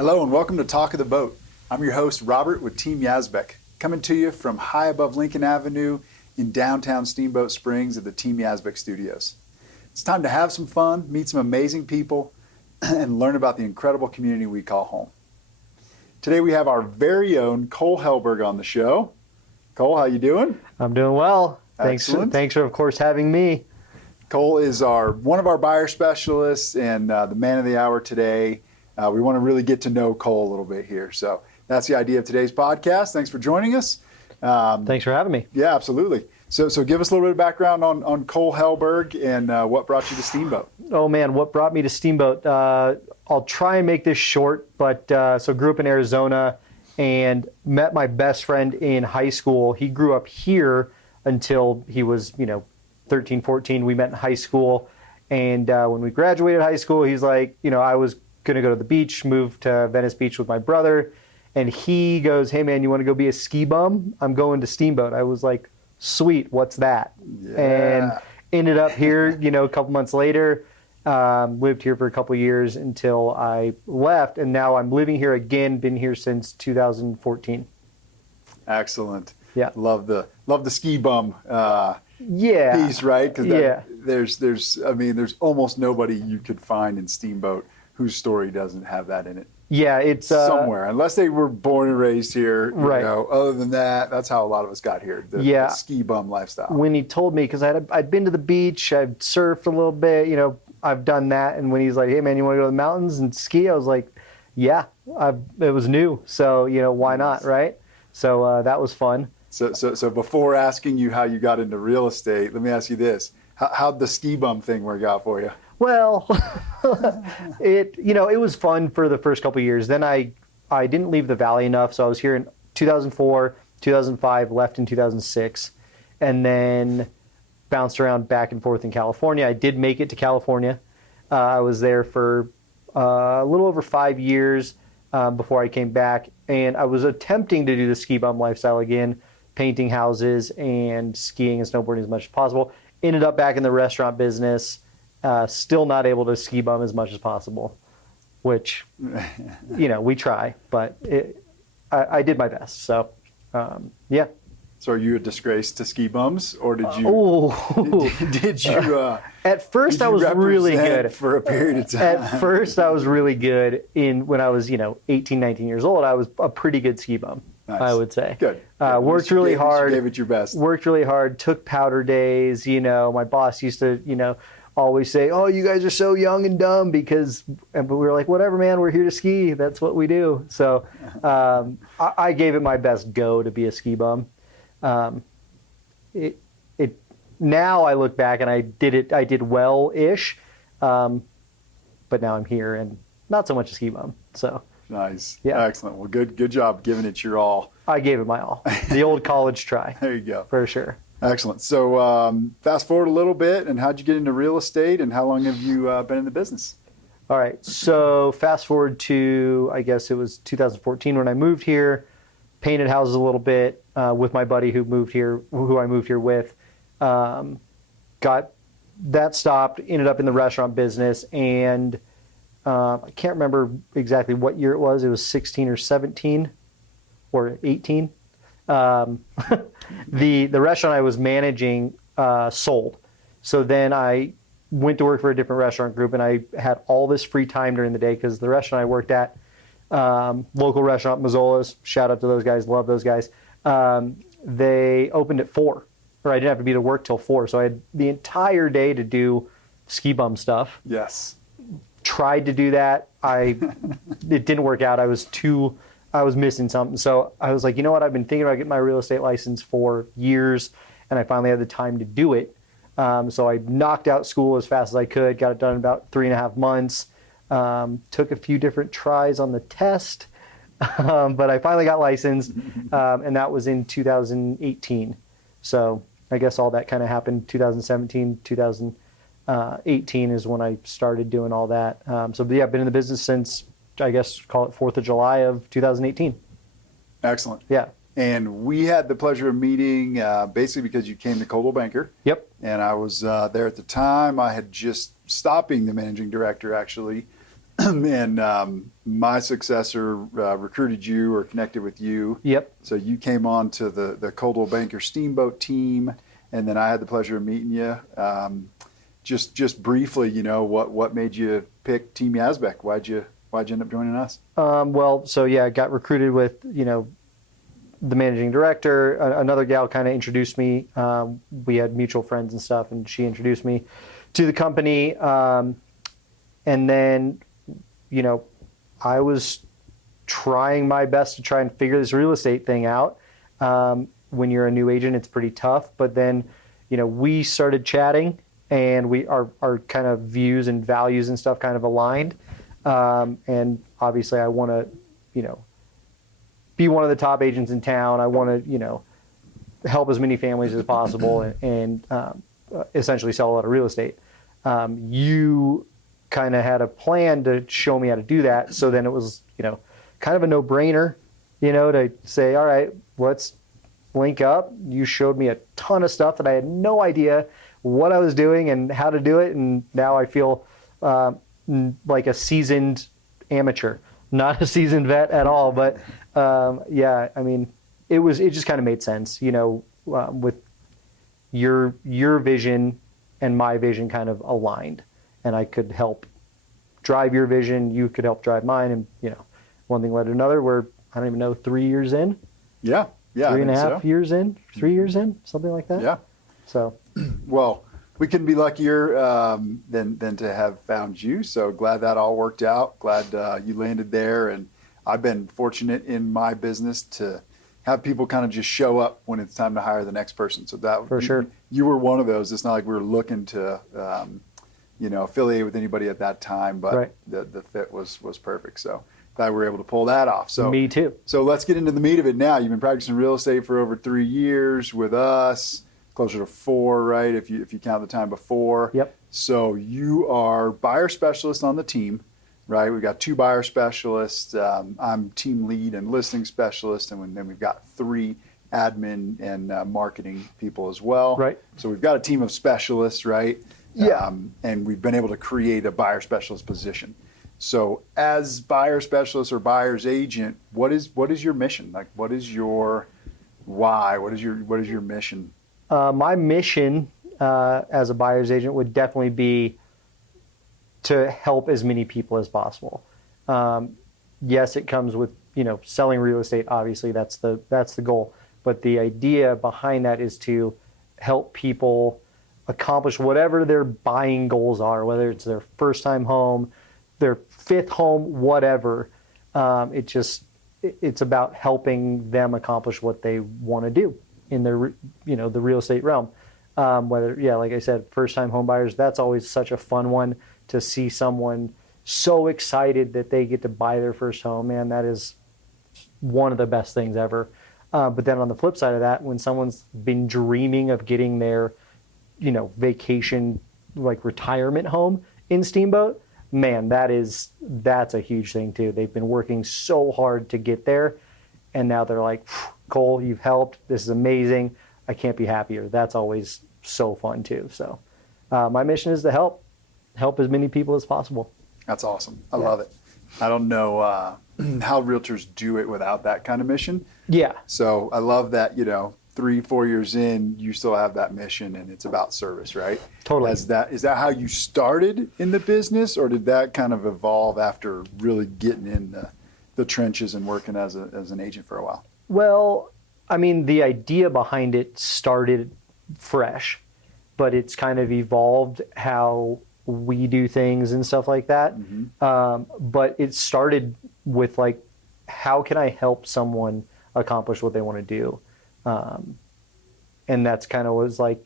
Hello and welcome to Talk of the Boat. I'm your host, Robert, with Team Yazbeck, coming to you from high above Lincoln Avenue in downtown Steamboat Springs at the Team Yazbeck studios. It's time to have some fun, meet some amazing people, and learn about the incredible community we call home. Today we have our very own Cole Helberg on the show. Cole, how you doing? I'm doing well. Excellent. Thanks for, of course, having me. Cole is one of our buyer specialists and the man of the hour today. We want to really get to know Cole a little bit here. So that's the idea of today's podcast. Thanks for joining us. Thanks for having me. Yeah, absolutely. So give us a little bit of background on Cole Helberg and what brought you to Steamboat. Oh, man, what brought me to Steamboat? I'll try and make this short, but so grew up in Arizona and met my best friend in high school. He grew up here until he was, 13, 14. We met in high school. And when we graduated high school, he's like, I was going to go to the beach, move to Venice Beach with my brother. And he goes, hey, man, you want to go be a ski bum? I'm going to Steamboat. I was like, sweet, what's that? Yeah. And ended up here, a couple months later, lived here for a couple years until I left. And now I'm living here again, been here since 2014. Excellent. Yeah. Love the ski bum piece, right? Yeah. There's almost nobody you could find in Steamboat whose story doesn't have that in it. Yeah, it's somewhere, unless they were born and raised here. Right. Other than that, that's how a lot of us got here. The ski bum lifestyle. When he told me, because I'd been to the beach, I've surfed a little bit, I've done that. And when he's like, hey man, you want to go to the mountains and ski? I was like, yeah, it was new. So, why not, right? So that was fun. So before asking you how you got into real estate, let me ask you this. How'd the ski bum thing work out for you? Well, it was fun for the first couple of years. Then I didn't leave the Valley enough. So I was here in 2004, 2005, left in 2006, and then bounced around back and forth in California. I did make it to California. I was there for a little over 5 years before I came back. And I was attempting to do the ski bum lifestyle again, painting houses and skiing and snowboarding as much as possible. Ended up back in the restaurant business. Still not able to ski bum as much as possible, which, we try, but I did my best. So, yeah. So are you a disgrace to ski bums, or did you, did you, at first I was really good for a period of time? At first I was really good when I was, 18, 19 years old. I was a pretty good ski bum, nice. I would say. Good. Worked really hard. Gave it your best. Worked really hard, took powder days, my boss used to, always say, oh, you guys are so young and dumb but we were like, whatever, man, we're here to ski. That's what we do. So I gave it my best go to be a ski bum. Now I look back and I did well-ish, but now I'm here and not so much a ski bum. So nice. Yeah. Excellent. Well, good job giving it your all. I gave it my all. The old college try. There you go. For sure. Excellent. So fast forward a little bit, and how'd you get into real estate, and how long have you been in the business? All right. So fast forward to, I guess it was 2014 when I moved here, painted houses a little bit with my buddy who I moved here with. Got that stopped, ended up in the restaurant business, and I can't remember exactly what year it was. It was 16 or 17 or 18. The restaurant I was managing sold. So then I went to work for a different restaurant group, and I had all this free time during the day because the restaurant I worked at, local restaurant, Mazzola's, shout out to those guys, love those guys. They opened at 4, or I didn't have to be to work till 4. So I had the entire day to do ski bum stuff. Yes. Tried to do that. It didn't work out. I was missing something. So I was like, you know what? I've been thinking about getting my real estate license for years, and I finally had the time to do it. So I knocked out school as fast as I could, got it done in about 3.5 months, took a few different tries on the test, but I finally got licensed, and that was in 2018. So I guess all that kind of happened 2017, 2018 is when I started doing all that. So yeah, I've been in the business since, I guess, call it 4th of July of 2018. Excellent. Yeah. And we had the pleasure of meeting basically because you came to Coldwell Banker. Yep. And I was there at the time. I had just stopped being the managing director, actually, and my successor recruited you or connected with you. Yep. So you came on to the Coldwell Banker Steamboat team, and then I had the pleasure of meeting you. Just briefly, what made you pick Team Yazbeck? Why'd you end up joining us? I got recruited with, the managing director. Another gal kind of introduced me. We had mutual friends and stuff, and she introduced me to the company. And then, I was trying my best to try and figure this real estate thing out. When you're a new agent, it's pretty tough. But then, we started chatting, and our kind of views and values and stuff kind of aligned. And obviously I want to, be one of the top agents in town. I want to, help as many families as possible and essentially sell a lot of real estate. You kind of had a plan to show me how to do that. So then it was, kind of a no-brainer, to say, all right, let's link up. You showed me a ton of stuff that I had no idea what I was doing and how to do it. And now I feel like a seasoned amateur, not a seasoned vet at all. But it just kind of made sense, with your vision and my vision kind of aligned, and I could help drive your vision. You could help drive mine. And, one thing led to another. We're, I don't even know, 3 years in. Yeah. 3.5 years in, 3 years in, something like that. Yeah. So, well, we couldn't be luckier than to have found you. So glad that all worked out. Glad you landed there. And I've been fortunate in my business to have people kind of just show up when it's time to hire the next person. So that for sure, you were one of those. It's not like we were looking to, affiliate with anybody at that time, but right. the fit was perfect. So glad we were able to pull that off. So me too. So let's get into the meat of it now. You've been practicing real estate for over 3 years with us. Closer to 4, right? If you count the time before. Yep. So you are buyer specialist on the team, right? We've got 2 buyer specialists. I'm team lead and listing specialist, and then we've got 3 admin and marketing people as well. Right. So we've got a team of specialists, right? Yeah. And we've been able to create a buyer specialist position. So as buyer specialist or buyer's agent, what is your mission? Like, what is your why? What is your mission? My mission as a buyer's agent would definitely be to help as many people as possible. Yes, it comes with, selling real estate. Obviously, that's the goal. But the idea behind that is to help people accomplish whatever their buying goals are, whether it's their first time home, their 5th home, whatever. It's about helping them accomplish what they want to do in their, the real estate realm. Like I said, first time home buyers, that's always such a fun one to see someone so excited that they get to buy their first home. Man, that is one of the best things ever. But then on the flip side of that, when someone's been dreaming of getting their, vacation, like retirement home in Steamboat, man, that's a huge thing too. They've been working so hard to get there, and now they're like, Cole, you've helped. This is amazing. I can't be happier. That's always so fun too. So my mission is to help as many people as possible. That's awesome. I love it. I don't know how realtors do it without that kind of mission. Yeah. So I love that, 3-4 years in, you still have that mission, and it's about service, right? Totally. Is that how you started in the business, or did that kind of evolve after really getting in the trenches and working as an agent for a while? Well, I mean, the idea behind it started fresh, but it's kind of evolved how we do things and stuff like that. Mm-hmm. But it started with like, how can I help someone accomplish what they want to do? And that's kind of was like,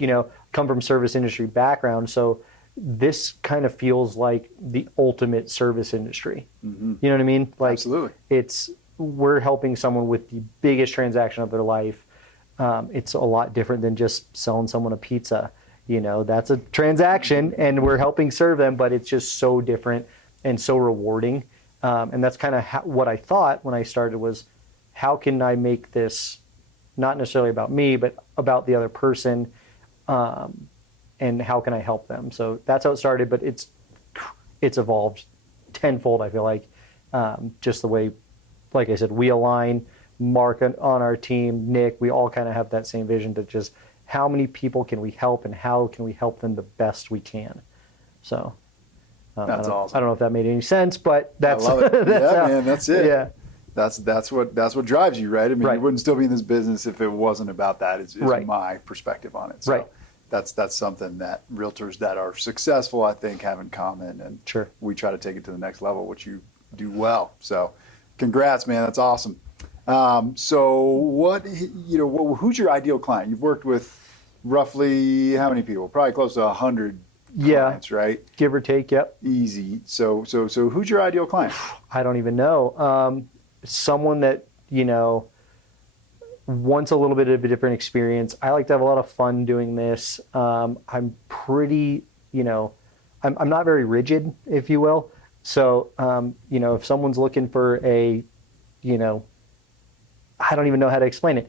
come from service industry background. So this kind of feels like the ultimate service industry. Mm-hmm. You know what I mean? Like, absolutely. We're helping someone with the biggest transaction of their life. It's a lot different than just selling someone a pizza. That's a transaction, and we're helping serve them, but it's just so different and so rewarding. And that's kind of what I thought when I started was, how can I make this not necessarily about me, but about the other person, and how can I help them? So that's how it started, but it's evolved tenfold, I feel like. Just the way, like I said, we align. Mark on our team, Nick, we all kind of have that same vision to just how many people can we help and how can we help them the best we can. So That's awesome. I don't know if that made any sense, but that's, I love it. that's Yeah, how, man, that's it. Yeah. That's what drives you, right? I mean, Right. you wouldn't still be in this business if it wasn't about that. Is Right. my perspective on it. So Right. that's something that realtors that are successful, I think, have in common, and Sure. we try to take it to the next level, which you do well. So, congrats, man. That's awesome. So, who's your ideal client? You've worked with roughly how many people? Probably close to 100 clients, right? Give or take, yep. Easy. So who's your ideal client? I don't even know. Someone that, wants a little bit of a different experience. I like to have a lot of fun doing this. I'm pretty, I'm not very rigid, if you will. So, if someone's looking for a, I don't even know how to explain it.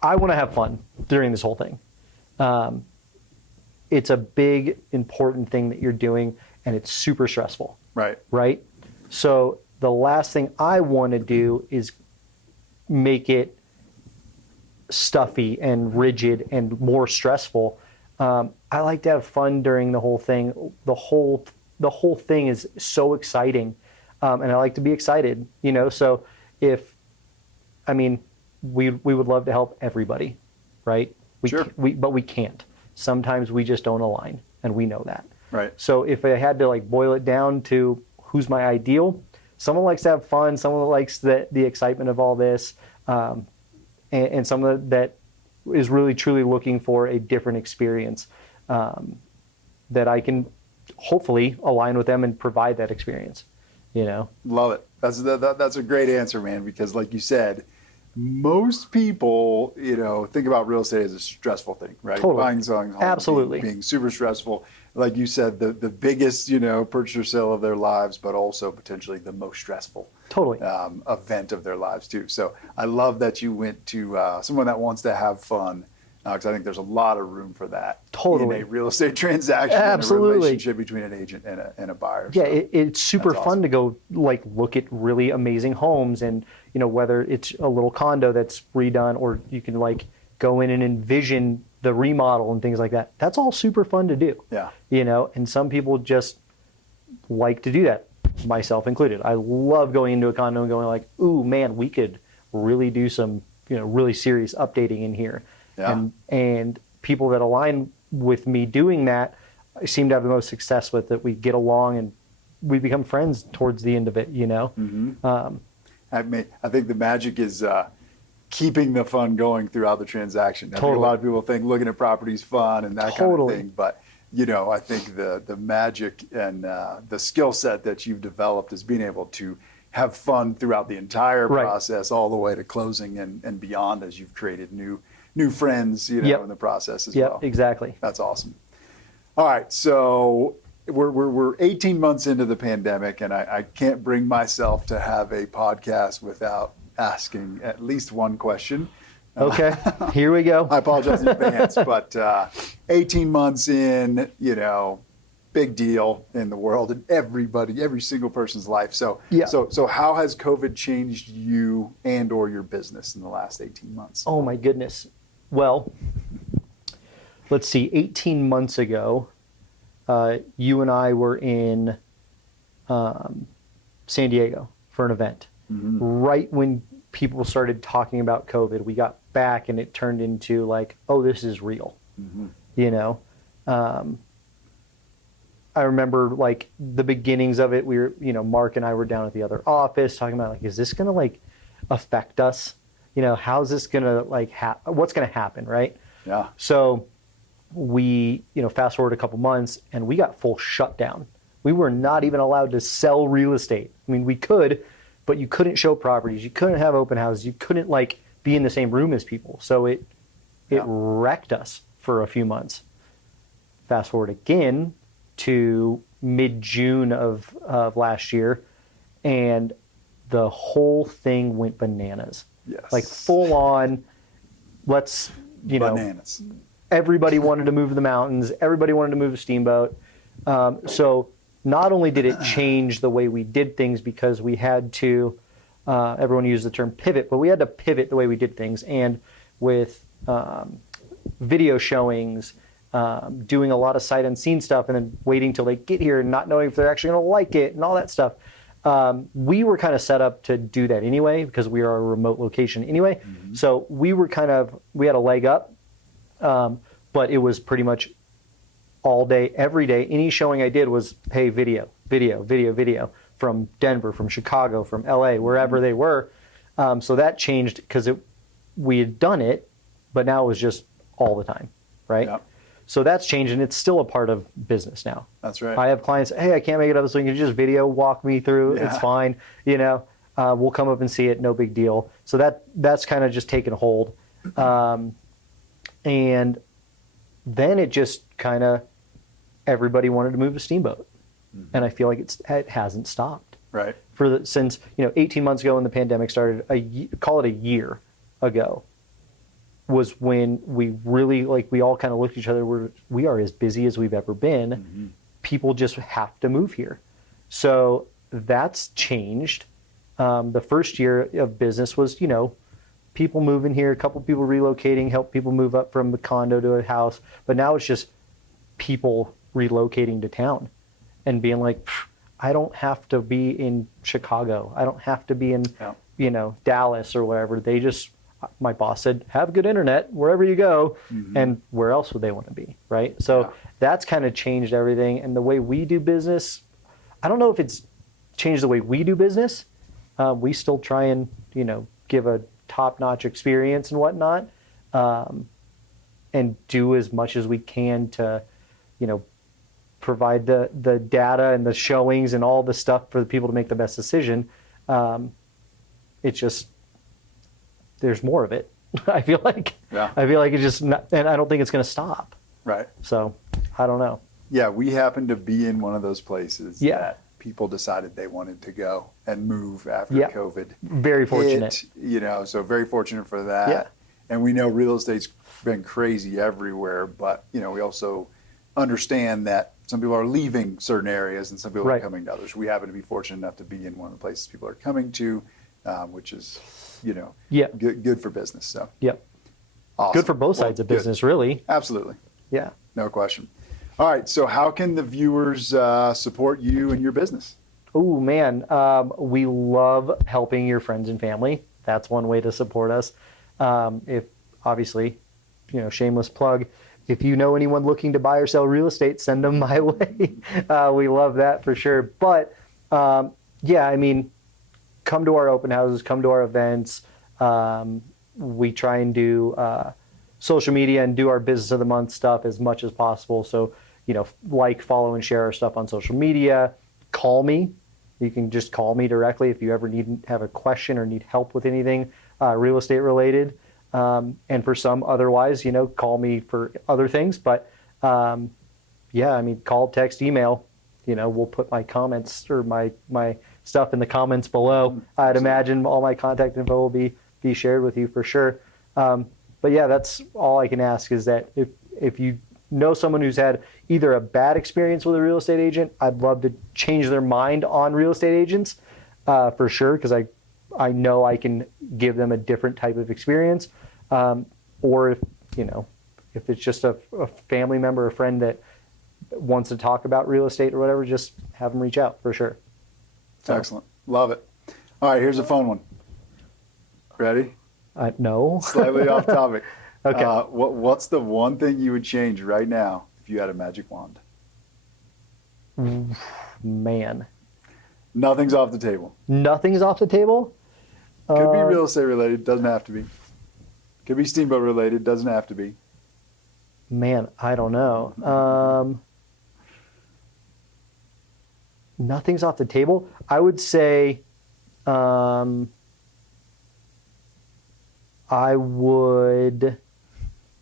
I want to have fun during this whole thing. It's a big, important thing that you're doing, and it's super stressful. Right. Right? So the last thing I want to do is make it stuffy and rigid and more stressful. I like to have fun during the whole thing. The whole thing is so exciting, and I like to be excited. So we would love to help everybody, right? Sure. But we can't. Sometimes we just don't align, and we know that. Right. So if I had to boil it down to who's my ideal, someone likes to have fun, someone that likes the excitement of all this, and someone that is really truly looking for a different experience, that I can hopefully align with them and provide that experience. Love it. That's a great answer, man, because like you said, most people, think about real estate as a stressful thing, right? Totally. Buying, selling homes, Absolutely. being super stressful. Like you said, the biggest, purchase or sale of their lives, but also potentially the most stressful Totally. Event of their lives too. So I love that you went to someone that wants to have fun, because I think there's a lot of room for that Totally. in a real estate transaction, Absolutely. and a relationship between an agent and a buyer. Yeah, So it's super that's fun awesome. to go look at really amazing homes, and whether it's a little condo that's redone, or you can go in and envision the remodel and things like that. That's all super fun to do. Yeah. And some people just like to do that, myself included. I love going into a condo and going ooh man, we could really do some really serious updating in here. Yeah. And people that align with me doing that seem to have the most success with it. We get along and we become friends towards the end of it, Mm-hmm. I think the magic is keeping the fun going throughout the transaction. I think Totally. a lot of people think looking at properties fun and that kind of Totally. thing, but I think the magic and the skill set that you've developed is being able to have fun throughout the entire Right. process, all the way to closing and beyond, as you've created new friends, Yep. in the process as Yep, well. exactly. That's awesome. All right, so we're 18 months into the pandemic, and I can't bring myself to have a podcast without asking at least one question. Okay, here we go. I apologize in advance, but 18 months in, big deal in the world and every single person's life. So, Yeah. so how has COVID changed you and or your business in the last 18 months? Oh my goodness. Well, let's see, 18 months ago, you and I were in San Diego for an event. Mm-hmm. Right when people started talking about COVID, we got back and it turned into oh, this is real. Mm-hmm. I remember the beginnings of it. We were, Mark and I were down at the other office talking about is this going to affect us? How's this going to what's going to happen? Right. Yeah. So we, fast forward a couple months and we got full shutdown. We were not even allowed to sell real estate. I mean, we could, but you couldn't show properties. You couldn't have open houses. You couldn't be in the same room as people. So it wrecked us for a few months. Fast forward again to mid-June of last year, and the whole thing went bananas. Yes. Full on, let's, Bananas. everybody wanted to move to the mountains. Everybody wanted to move to Steamboat. So not only did it change the way we did things because we had to, everyone used the term pivot, but we had to pivot the way we did things. And with video showings, doing a lot of sight unseen stuff, and then waiting till they get here and not knowing if they're actually going to like it and all that stuff. We were kind of set up to do that anyway because we are a remote location anyway. Mm-hmm. So we had a leg up, but it was pretty much all day, every day. Any showing I did was, hey, video from Denver, from Chicago, from LA, wherever they were. So that changed because we had done it, but now it was just all the time, right? Yep. So that's changed, and it's still a part of business now. That's right. I have clients, hey, I can't make it up this week. You just video walk me through. Yeah. It's fine. We'll come up and see it. No big deal. So that's kind of just taken hold. And then it just kind of, everybody wanted to move to Steamboat. Mm-hmm. And I feel like it hasn't stopped. Right. Since 18 months ago when the pandemic started, call it a year ago, was when we really, we all kind of looked at each other. We are as busy as we've ever been. Mm-hmm. People just have to move here. So that's changed. The first year of business was, people moving here, a couple people relocating, help people move up from the condo to a house. But now it's just people relocating to town and being like, I don't have to be in Chicago. I don't have to be in, Dallas or wherever. My boss said, have good internet wherever you go. Mm-hmm. And where else would they want to be, right? So that's kind of changed everything. And the way we do business, I don't know if it's changed the way we do business. We still try and, give a top-notch experience and whatnot, and do as much as we can to, provide the data and the showings and all the stuff for the people to make the best decision. It's just, there's more of it. I feel like it's just not, and I don't think it's going to stop. Right. So I don't know. Yeah. We happened to be in one of those places that people decided they wanted to go and move after COVID. Very fortunate. So very fortunate for that. Yeah. And we know real estate's been crazy everywhere, but we also understand that some people are leaving certain areas and some people are coming to others. We happen to be fortunate enough to be in one of the places people are coming to, which is, good for business. So awesome. Good for both sides of business, really. Absolutely. Yeah. No question. All right. So how can the viewers support you and your business? Oh, man. We love helping your friends and family. That's one way to support us. If obviously, shameless plug, if you know anyone looking to buy or sell real estate, send them my way. We love that for sure. But come to our open houses, come to our events. We try and do social media and do our business of the month stuff as much as possible. So, follow and share our stuff on social media. Call me. You can just call me directly if you ever have a question or need help with anything real estate related. And for some otherwise, call me for other things. But call, text, email. We'll put my comments or my stuff in the comments below. I'd imagine all my contact info will be shared with you for sure. But that's all I can ask is that if you know someone who's had either a bad experience with a real estate agent, I'd love to change their mind on real estate agents for sure, because I know I can give them a different type of experience. Or if it's just a family member, a friend that wants to talk about real estate or whatever, just have them reach out for sure. So. Excellent. Love it. All right, here's a fun one. Ready? No. Slightly off topic. Okay. What's the one thing you would change right now if you had a magic wand? Man. Nothing's off the table. Nothing's off the table? Could be real estate related. Doesn't have to be. Could be steamboat related. Doesn't have to be. Man, I don't know. Nothing's off the table. I would say I would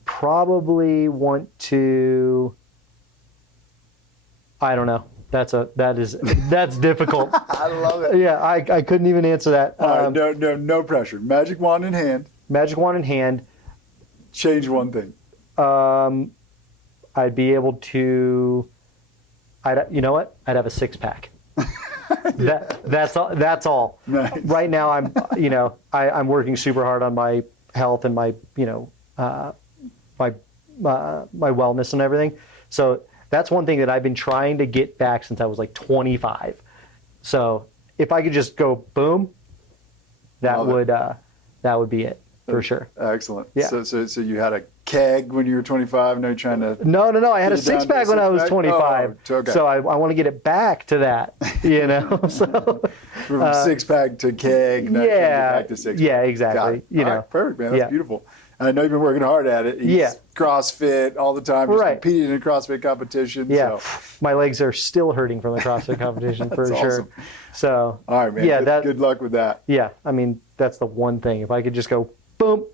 probably want to, I don't know. That's difficult. I love it. Yeah, I couldn't even answer that. All right, no pressure. Magic wand in hand. Magic wand in hand. Change one thing. I'd be able to You know what? I'd have a 6-pack. That's all. That's all. Nice. Right now, I'm working super hard on my health and my my wellness and everything. So that's one thing that I've been trying to get back since I was like 25. So if I could just go boom, that would be it for sure. Excellent. Yeah. So you had a keg when you were 25. Now you're trying to. No. I had a get it down to 6-pack when I was 25. Oh, okay. So I want to get it back to that. So From 6-pack to keg. Now you're trying to get back to 6-pack. Yeah, exactly. Got it. All right, perfect, man. That's Yeah. beautiful. And I know you've been working hard at it. He's CrossFit all the time. Just Right. competing in CrossFit competitions. Yeah, So. my legs are still hurting from the CrossFit competition for That's sure. awesome. So All right, man. Yeah, Good luck with that. Yeah, I mean that's the one thing. If I could just go boom,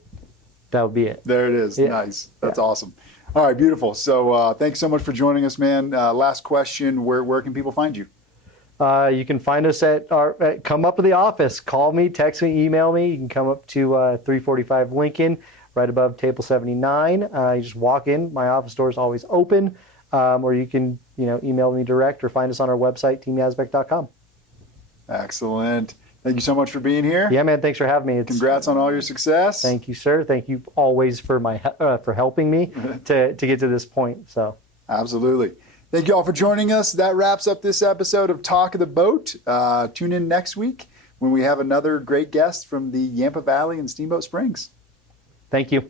that would be it. There it is. Yeah. Nice. That's awesome. All right, beautiful. So thanks so much for joining us, man. Last question: Where can people find you? You can find us come up to the office. Call me, text me, email me. You can come up to 345 Lincoln, right above table 79. You just walk in. My office door is always open. Or you can email me direct or find us on our website, teamyazbeck.com. Excellent. Thank you so much for being here. Yeah, man. Thanks for having me. Congrats on all your success. Thank you, sir. Thank you always for for helping me to get to this point. So Absolutely. Thank you all for joining us. That wraps up this episode of Talk of the Boat. Tune in next week when we have another great guest from the Yampa Valley and Steamboat Springs. thank you.